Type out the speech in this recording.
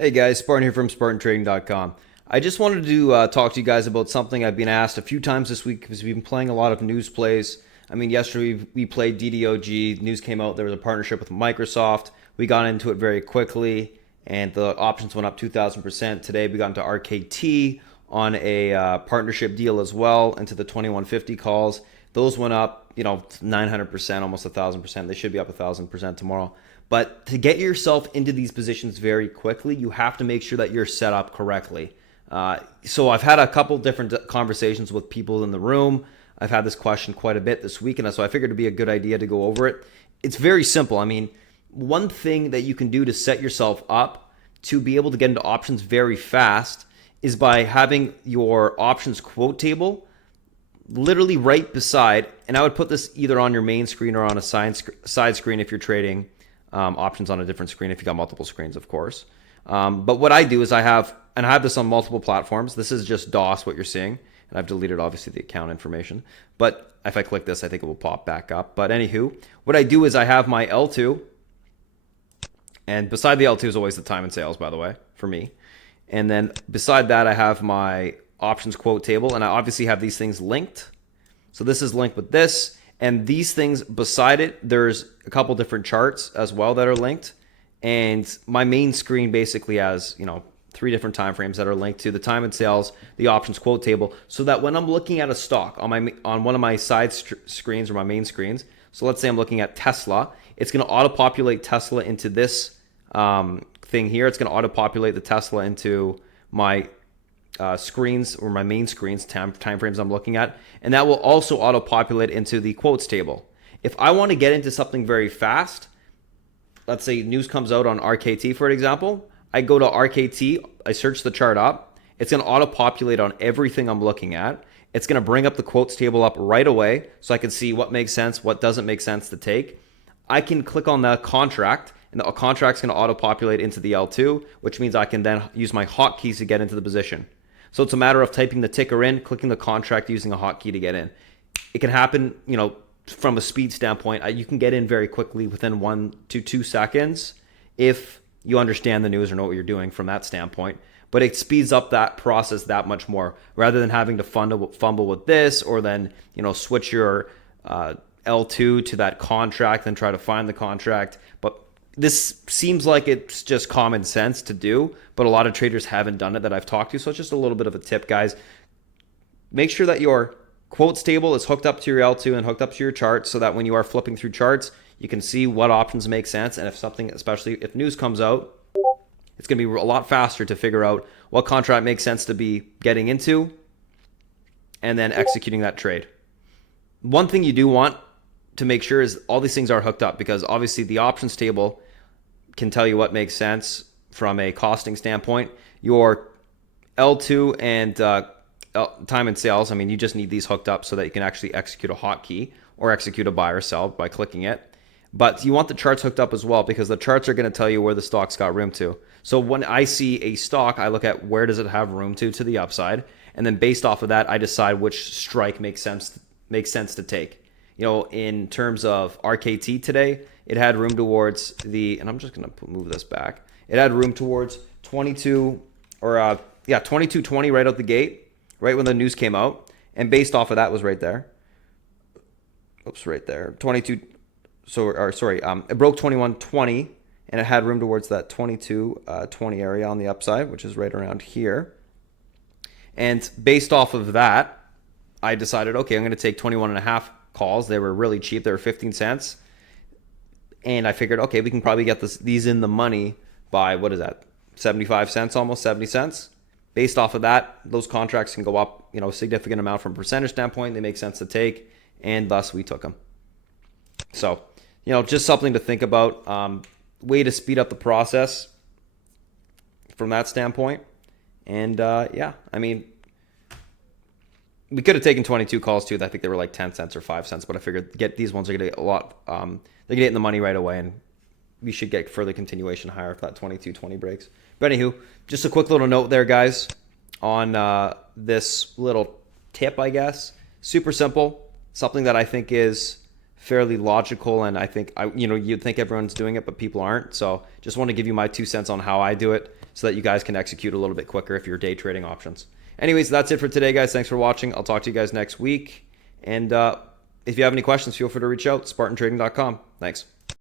Hey guys, Spartan here from SpartanTrading.com. I just wanted to talk to you guys about something I've been asked a few times this week because we've been playing a lot of news plays. I mean, yesterday we played DDOG. News came out there was a partnership with Microsoft. We got into it very quickly, and the options went up 2,000%. Today we got into RKT on a partnership deal as well, into the 2150 calls. Those went up, 900%, almost 1,000%. They should be up 1,000% tomorrow. But to get yourself into these positions very quickly, you have to make sure that you're set up correctly. So I've had a couple different conversations with people in the room. I've had this question quite a bit this week, and so I figured it'd be a good idea to go over it. It's very simple. I mean, one thing that you can do to set yourself up to be able to get into options very fast is by having your options quote table literally right beside, and I would put this either on your main screen or on a side screen if you're trading options on a different screen if you got multiple screens, of course. But what I do is I have this on multiple platforms. This is just DOS, what you're seeing. And I've deleted, obviously, the account information. But if I click this, I think it will pop back up. But anywho, what I do is I have my L2. And beside the L2 is always the time and sales, by the way, for me. And then beside that, I have my options quote table. And I obviously have these things linked. So this is linked with this. And these things beside it, there's a couple different charts as well that are linked. And my main screen basically has, 3 different time frames that are linked to the time and sales, the options quote table, so that when I'm looking at a stock on one of my side screens or my main screens, so let's say I'm looking at Tesla, it's going to auto-populate Tesla into this thing here. It's going to auto-populate the Tesla into my screens or my main screens, time frames I'm looking at, and that will also auto-populate into the quotes table. If I want to get into something very fast, let's say news comes out on RKT, for example, I go to RKT, I search the chart up, it's going to auto-populate on everything I'm looking at. It's going to bring up the quotes table up right away so I can see what makes sense, what doesn't make sense to take. I can click on the contract, and the contract's going to auto-populate into the L2, which means I can then use my hotkeys to get into the position. So it's a matter of typing the ticker in, clicking the contract using a hotkey to get in. It can happen, from a speed standpoint. You can get in very quickly within 1 to 2 seconds if you understand the news or know what you're doing from that standpoint. But it speeds up that process that much more rather than having to fumble with this or then, switch your L2 to that contract and try to find the contract. But this seems like it's just common sense to do, but a lot of traders haven't done it that I've talked to. So it's just a little bit of a tip, guys. Make sure that your quotes table is hooked up to your L2 and hooked up to your chart so that when you are flipping through charts, you can see what options make sense. And if something, especially if news comes out, it's going to be a lot faster to figure out what contract makes sense to be getting into and then executing that trade. One thing you do want to make sure is all these things are hooked up, because obviously the options table can tell you what makes sense from a costing standpoint. Your L2 and time and sales, I mean, you just need these hooked up so that you can actually execute a hotkey or execute a buy or sell by clicking it. But you want the charts hooked up as well, because the charts are going to tell you where the stock's got room to. So when I see a stock, I look at where does it have room to the upside, and then based off of that, I decide which strike makes sense to take. In terms of RKT today, it had room towards and I'm just going to move this back. It had room towards 22 or 22.20 right out the gate, right when the news came out, and based off of that was right there. Oops, right there, 22. It broke 21.20, and it had room towards that 22.20 area on the upside, which is right around here. And based off of that, I decided, okay, I'm going to take 21.5 calls. They were really cheap. They were 15 cents. And I figured, okay, we can probably get these in the money by, what is that, 75 cents, almost 70 cents. Based off of that, those contracts can go up, a significant amount from a percentage standpoint. They make sense to take, and thus we took them. So, just something to think about. Way to speed up the process from that standpoint. And I mean, we could have taken 22 calls too. I think they were like 10 cents or 5 cents, but I figured these ones are going to get a lot. They're going to get in the money right away, and we should get further continuation higher if that 22.20 breaks. But anywho, just a quick little note there, guys, on this little tip, I guess. Super simple. Something that I think is fairly logical, and I think you'd think everyone's doing it, but people aren't. So just want to give you my 2 cents on how I do it. so that you guys can execute a little bit quicker if you're day trading options. Anyways, that's it for today, guys. Thanks for watching. I'll talk to you guys next week. And if you have any questions, feel free to reach out, spartantrading.com. Thanks.